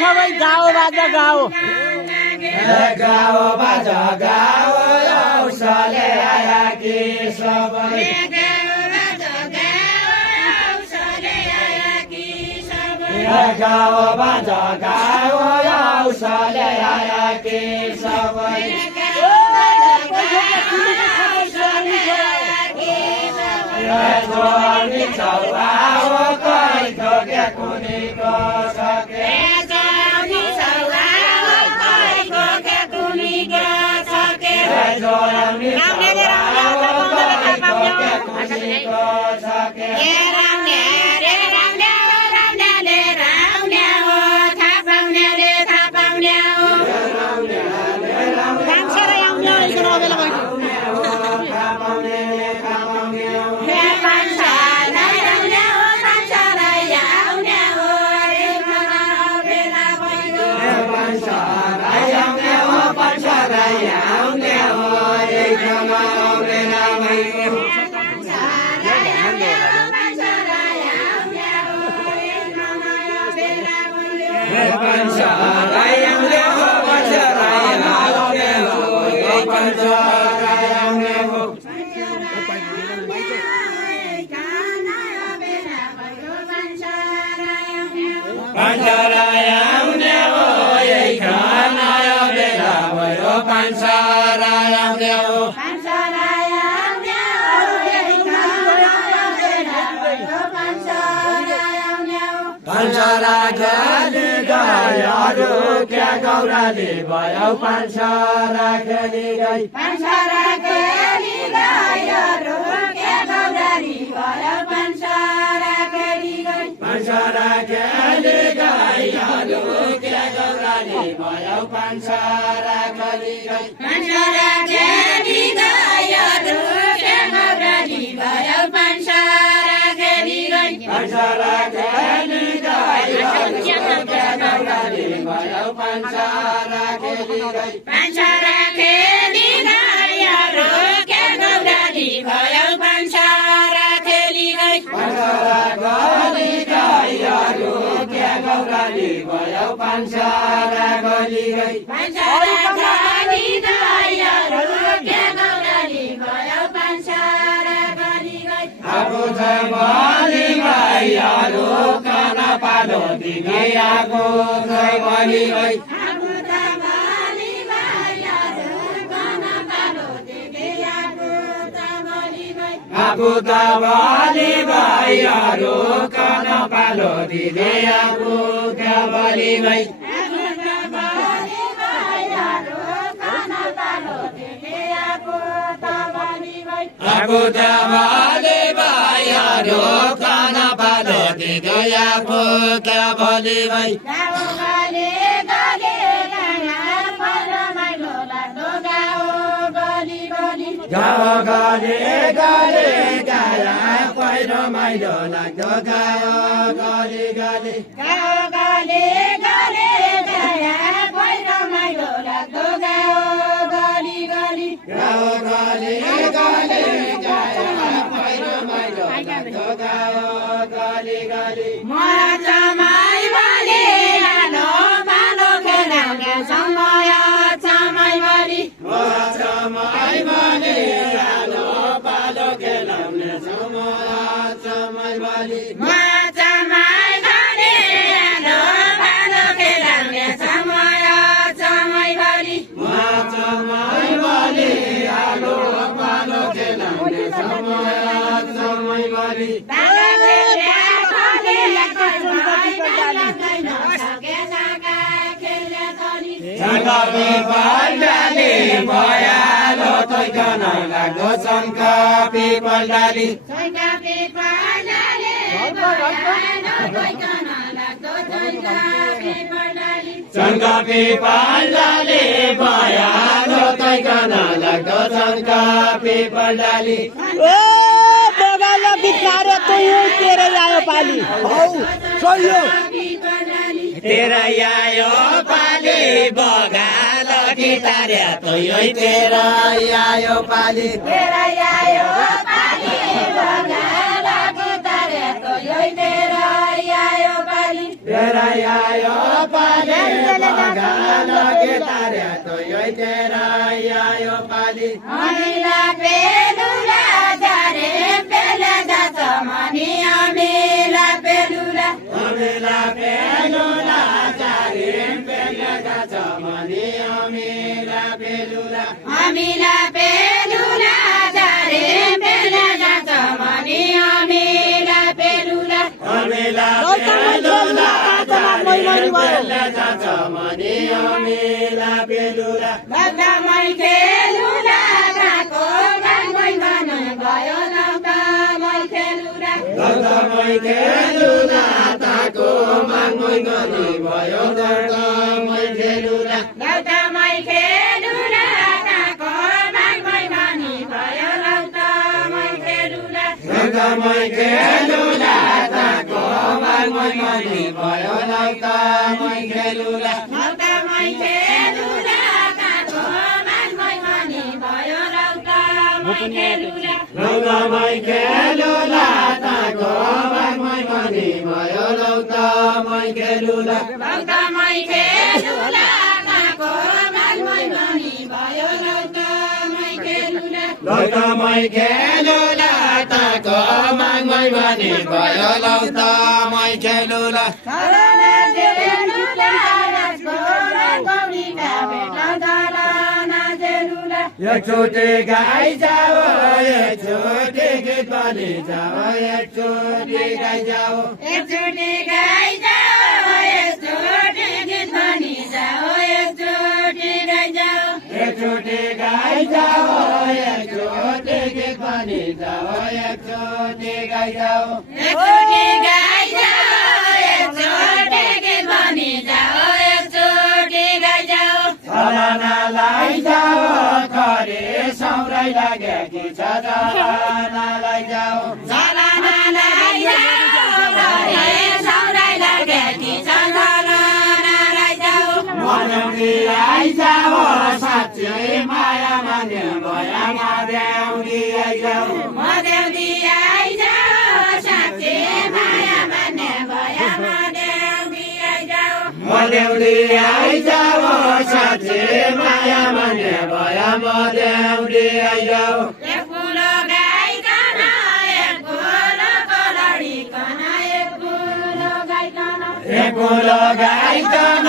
सबै गाउँ बाजा गाउँ गाउँ बाजा गाउँ औसले आया कि सबै गाउँ बाजा गाउँ औसले आया कि सबै जोडी चौराहो कै ठोके कुनीको सके क्या गौराली भयो पान्छरा खेली गई पान्छरा खेली गयो क्या गौराली भयो पान्छरा खेली गई पान्छरा खेली गयो क्या गौराली भयो पान्छरा खेली गई पान्छरा खेली गयो क्या गौराली भयो पान्छरा खेली गई पान्छरा खेली गयो क्या गौराली भयो पान्छरा खेली गई पान्छरा खेली गयो क्या गौराली भयो पान्छरा खेली गई पान्छरा खेली गयो क्या गौराली भयो पान्छरा खेली गई पान्छरा खेली गयो क्या गौराली भयो पान्छरा खेली गई आगो छ बलि भइहाल्यो काना पालो दिदी आगो छ बलि गई आगो त बलि भइहाल्यो काना पालो दिदी आगो क्या बलि गई आगो त बलि भइहाल्यो काना पालो दिदी आगो क्या बलि गई गाउँ गले गले गाया पहिरो माइलो लाग्दो गाउँ गले गले गाउँ गले गले गाया पहिरो माइलो लाग्दो गाउँ गली गली गाउँ गले गले गाया पहिरो माइलो लाग्दो गाउँ गले गले मचमाई बलि आलो पालो खेलाउने समय चमाई बलि मचमाई बलि आलो पालो खेलाउने समय चमाई बलि मचमाई बलि आलो पालो खेलाउने समय चमाई बलि मचमाई बलि आलो पालो खेलाउने समय चमाई बलि चङ्कापी पल्डाली भयालो तैकन लाग्दो चङ्कापी पल्डाली चङ्कापी पल्डाली भयालो तैकन लाग्दो चङ्कापी पल्डाली चङ्कापी पल्डाली भया शङ्ख पिपल डाली ओ बगालो बिचारे तो यही तेरे आयो पाली हौ सही हो तेरा आयो पाली बगाल गिटारे तो यही तेरा आयो पाली तेरा आयो पाली बगाल गिटारे तो यही तेरा आयो पाली तेरा आयो पाली बगाल गिटारे तो यही तेरा आयो पाली अमिला पेलुला जारे पेला जाछ मनी अमिला पेलुला अमिला पेलुला चारे पेला जाछ मनी अमिला पेलुला अमिला पेलुला जारे पेला जाछ मनी अमिला पेलुला अमिला पेलुला चारे पेला जाछ मनी अमिला पेलुला दादा मै खेलुला काको गाङ्गै मन भयो लौका मै खेलुला गौतमै खेलुला ताको माङ्गै गनी भयो गौतमै खेलुला दादा मै खेलुला काको गाङ्गै मन भयो लौका मै खेलुला गौतमै खेलुला ताको माङ्गै गनी भयो गौतमै खेलुला लौका मै खेलुला काको गाङ्गै मन भयो लौका मै खेलुला गौतमै खेलुला ताको माङ्गै गनी भयो गौतमै खेलुला लौका मै खेलुला काको गाङ्गै मन भयो लौका मै खेलुला गौतमै खेलुला ताको माङ्गै गनी भयो गौतमै खेलुला धराना जेलुला नाचकोला गौरीका बेटा धराना जेलुला एकचोटि गाई जाओ एकचोटि गीत पनि जाओ एकचोटि गाई जाओ एकचोटि गाई जाओ एकचोटि गीत भनी जाओ एकचोटि गाई जाओ एकचोटि गाई जाओ एकचोटि गीत पनि जाओ एकचोटि गाई जाओ एकचोटि गाई जाओ एकचोटि गीत भनी जाओ एकचोटि गाई जाओ जलानालाई जाओ खरे सौराइ लागेकी छ जलानालाई जाओ जलानालाई जाओ घरे सौराइ लागेकी छ जलानालाई जाओ मनाउँदी आइजाओ साँच्चै माया मान्ने भयामा देउदी आइजाओ मदेउदी आइजाओ साँच्चै माया मान्ने भयामा देउदी आइजाओ मदेउदी आइजाओ साँच्चै माया मान्ने भयामा देउदी आइजाओ एक फुलो गाइकन एक फुलोको लडिकन एक फुलो गाइकन एक फुलो गाइकन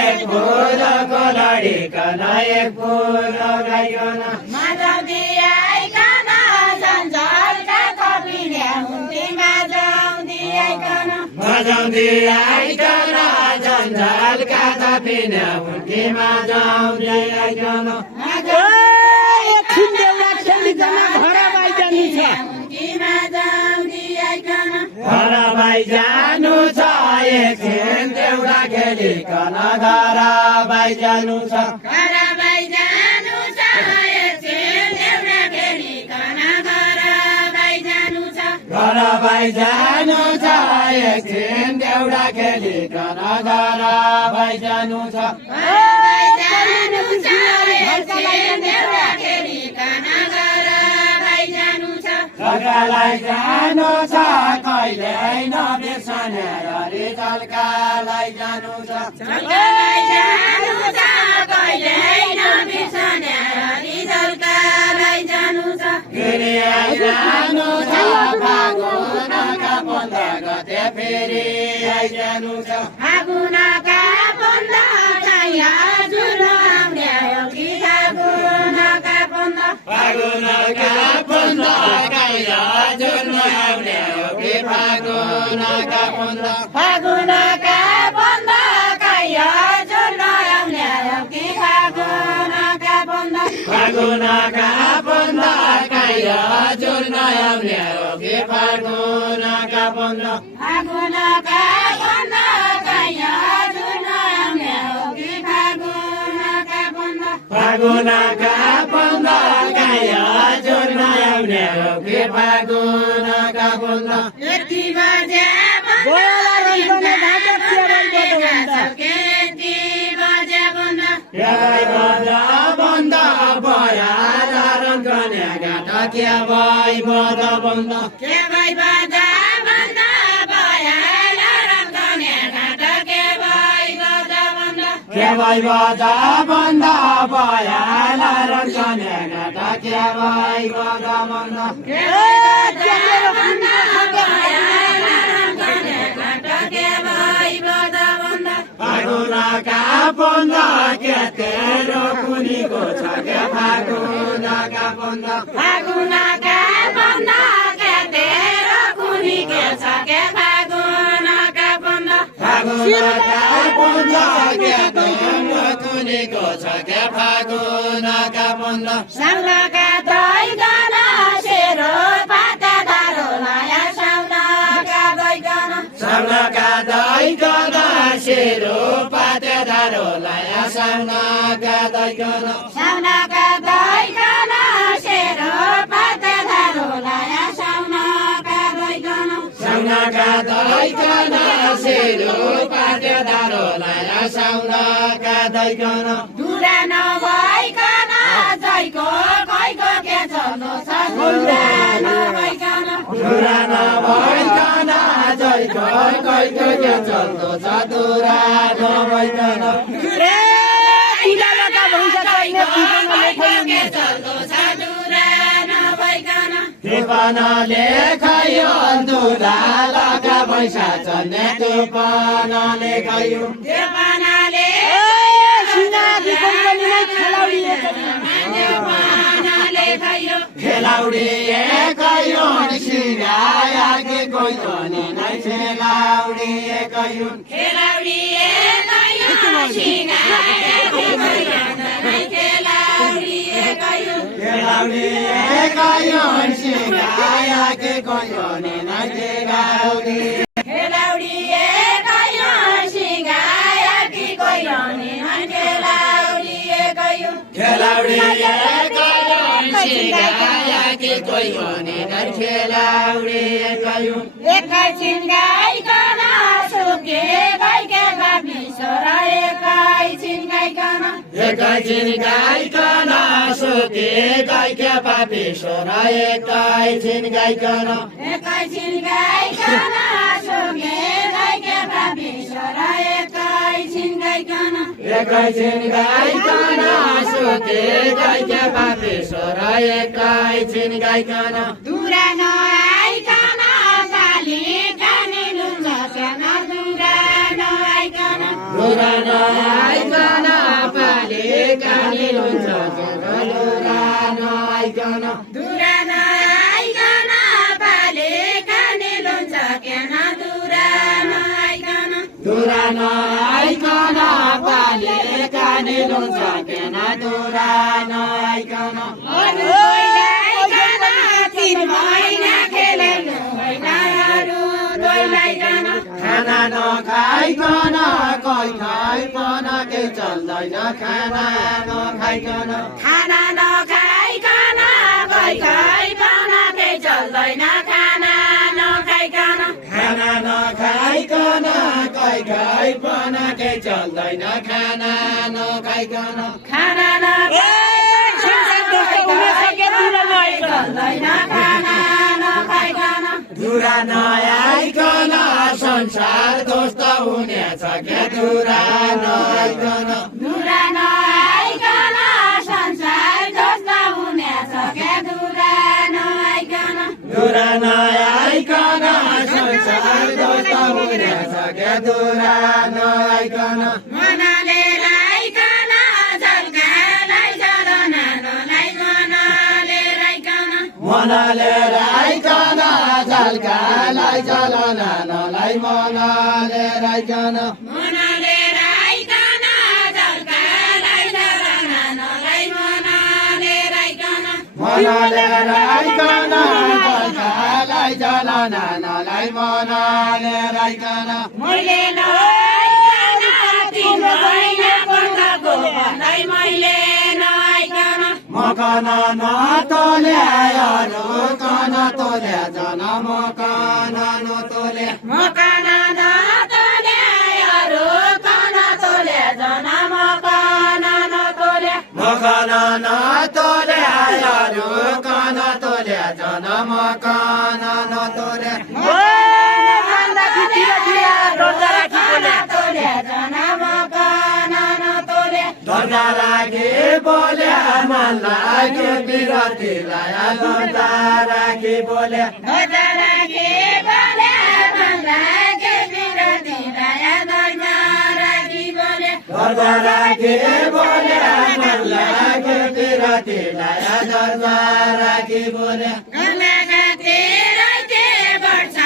एक फुलोको लडिकन एक फुलो गाइकन मजाउँदी आइकन झन्झलका थपिने हुन्थे मजाउँदी आइकन मजाउँदी आइकन जन्जालका थपिने हुन्थीमा जाउँदै आइकन एकछिन देउला खेलिकन घर बाइजानु छ हुन्थीमा जाउँदी आइकन घर बाई जानु छ एकछिन देउडा खेलिकन घर बाई जानु छ घर बाई जानु छ एकछिन देउडा खेलिकन घर बाई जानु छ घर बाई जानु छ एकछिन देउडा खेलिकन घर बाई जानु छ घर बाई जानु छ एकछिन देउडा खेलिकन घर बाई जानु छ जग्गालाई जानु छ कहिल्यै नबिर्सने रिजल्टकालाई जानु छ जग्गालाई जानु छ कहिल्यै नबिर्सने रिजल्टकालाई जानु छ गिरिया जानु छ फागुनका 15 गते फेरि आइजानु छ फागुनका 15 छैया जुन आउने हो कि फागुनका 15 फागुनका 15 काइया जुन आउने हो कि फागुनका 15 फागुनका 15 छैया जुन आउने हो कि फागुनका 15 फागुनका 15 काइया जुन आउने हो कि फागुनका 15 फागुनका 15 छैया जुन आउने हो कि फागुनका 15 फागुनका 15 भयो जुन नआउने हो के फागुनका बुन्द यति बजे गोला रङ्गने घाटा केवल बन्द यति बजे बन्द केवल बन्द भयो रङ्गने घाट केवल बन्द के भई बजा बन्द भयो रङ्गने घाट के भई बजा बन्द केवल बन्द भयो रङ्गने घाट केवल बन्द के भई बजा बन्द भयो रङ्गने घाट के भई बजा बन्द फागुनका बुन्द के तेरो कुनीको छ के फागुनका बुन्द फागुनका बन्द के तेरो कुनी के छ के फागुनका बन्द फागुनका बुन्द के तेरो कुनीको छ के फागुनका बुन्द साउनका दैगन सेरो पाता दारो नयाँ साउनका दैगन साउनका दैगन सेरो पाते धारो लाया साउनका दैगन साउनका दैगन सेरो पाता दारो नयाँ साउनका दैगन साउनका दैगन सेरो पाते धारो लाया साउनका दैगन दुरा नभइकन जैको कैको के चल्दो छ दुरा नभइकन दुरा नभइकन जैको कैको के चल्दो छ दुरा नभइकन रे उडालोका भैँसा चल्ने कैको के चल्दो छ दुरा नभइकन कृपन लेखायो दुरा लगा भैँसा चल्ने कृपन लेखायो देवनाले सिनाकी कम्पनीमै खेलाउडी देवनाले खैयो खेलाउडी एकैयो सिंगाया के कोही पनि नै खेलाउडी एकैयो खेलाउडी एकैयो सिंगाया के खेलाउडी एकैयो खेलाउडी एकैयो सिंगाया के कोही पनि नै खेलाउडी खेलाउडी एकैयो सिंगाया के कोही नै खेलाउडी एकैयो खेलाउडी एकैयो सिंगाया के कोही पनि नै खेलाउडी एकैयो एकैछिन गाइकन सुके गाइके बाबी छोरा एकैछिन गाइकन एकैछिन गाइकन सुके गाइके पापी छोरा एकैछिन गाइकन एकैछिन गाइकन सुके गाइके बाबी छोरा एकैछिन गाइकन एकैछिन गाइकन सुके गाइके पापी छोरा एकैछिन गाइकन दुरा नआइकन काली कानी लुन्छ साना दुरा नआइकन दुरा नआइकन पाले काली हुन्छ दुरा नआइकन दुरा नआइकन पाले कानी लुन्छ केना दुरा नआइकन दुरा नआइकन पाले काली हुन्छ केना दुरा नआइकन अरू कोही गाइकन 3 महिना खेलेनु होइन अरू दोइलाइकन खाना नखाइकन कोही खाइकन केही चल्दैन खाना नखाइकन खाना नखाइकन कोही खाइकन केही चल्दैन खाना नखाइकन खाना नखाइकन कोही खाइकन केही चल्दैन खाना नखाइकन खाना चल्दैन खाना नखाइकन दुरा नआइकन संसार ध्वस्त हुनेछ क्या दुरा नआइकन दुरा नआइकन संसार ध्वस्त हुनेछ क्या दुरा नआइकन दुरा नआइकन संसार ध्वस्त हुनेछ क्या दुरा नआइकन मनाले राइकन झल्कालाई चल नानोलाई मनाले राइकन मनले राइकन झल्कालाई चल नानोलाई मनले राइकन मनाले राइकन झल्कालाई चल नानोलाई मनाले राइकन मनले राइकन झल्कालाई चल नानोलाई मनले राइकन मैले नआइकन 3 महिना बन्दको भन्दै मैले नआइकन म मकान नतोले रुकन तोले जन मकान नतोले मकान नतोले रुकन तोले जन मकान नतोले मकान नतोले रुकन तोले जन मकान नतोले दर्जा राखी बोले मन लाग्यो बिरतीलाई दर्जा राखी बोले दर्जा राखी बोले मन लाग्यो बिरतीलाई दर्जा राखी बोले दर्जा राखी बोले मन लाग्यो बिरतीलाई दर्जा राखी बोले गंगा तीरैते वर्ष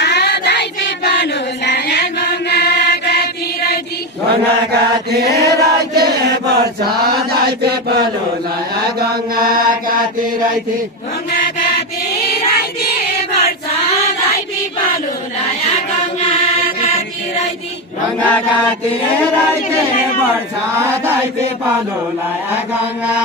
दैते पलुलाई गंगा तीरैते वर्ष दैते पलुलाई गंगा तीरैते गंगा तीरैते वर्ष दैते पलुलाई गंगा तीरैते गंगा तीरैते वर्ष दैते पलुलाई गंगा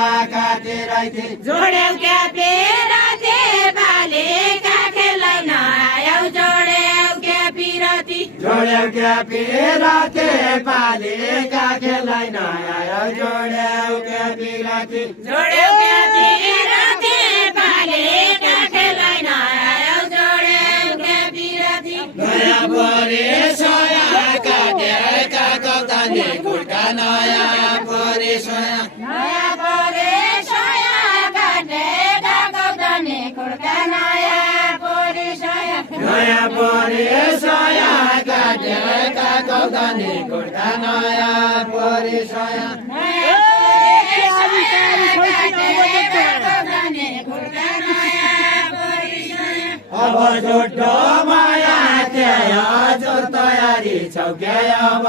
तीरैते जोड्यौ क्या पिरती बाले काखेलाई नआयौ जोड्यौ क्या पिरती जोड्यौ क्या पिरती पाले काखेलाई नआयौ जोड्यौ क्या पिरती जोड्यौ क्या पिरती बाले काखेलाई नआयौ जोड्यौ क्या पिरती नयाँ परे सोया काटेका कौतानी खुर्का नयाँ परे सोया नयाँ परे सोया काटेका कौतानी खुर्का नयाँ परे सोया नयाँ परे सोया काटेका कौतानी खुर्का नयाँ परे सोया नयाँ परे सोया काटेका कौतानी खुर्का नयाँ परे सोया अब जोड्डो माया क्या जो तयारी छौ क्या अब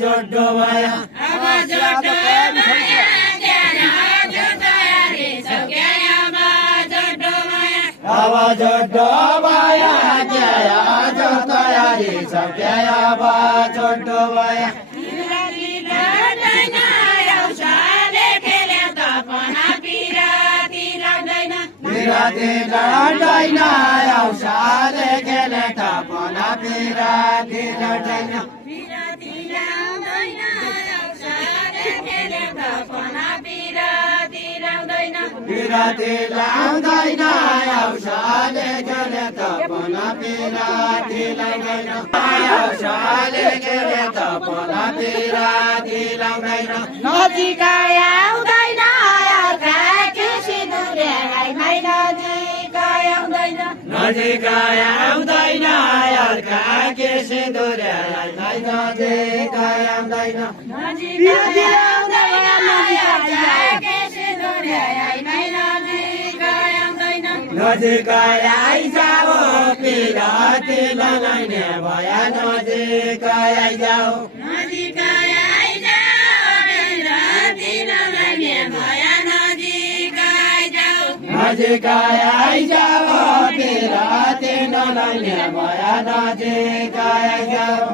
जोड्डो माया अब जोड्डो माया क्या जो तयारी छौ क्या अब जोड्डो माया अब जोड्डो माया क्या जो तयारी छौ क्या अब जोड्डो माया पिराती लड्दैन औषाले खेले तपना पिराती लड्दैन पिराती लाउँदैन औषाले खेले तपना पिराती लाउँदैन पिराती लाउँदैन औषाले खेले तपना पिराती लाउँदैन औषाले खेले तपना पिराती लाउँदैन नजिक आउँदैन अर्का केसी दुर्यालाई मै नजिक आउँदैन नजिक आउँदैन अर्का के सिन्दुरलाई नजिक आउँदैन नजिक आउँदैन अर्का केसी दुर्यालाई मै नजिक आउँदैन नजिक आइजाऊ पिराती लगाइने भया नजिक आइजाऊ नजिक आइजाऊ पिराती लगाइने भया नजिक आइजाऊ नजिक आइजाऊ पिराती लगाइने भया नजिक आइजाऊ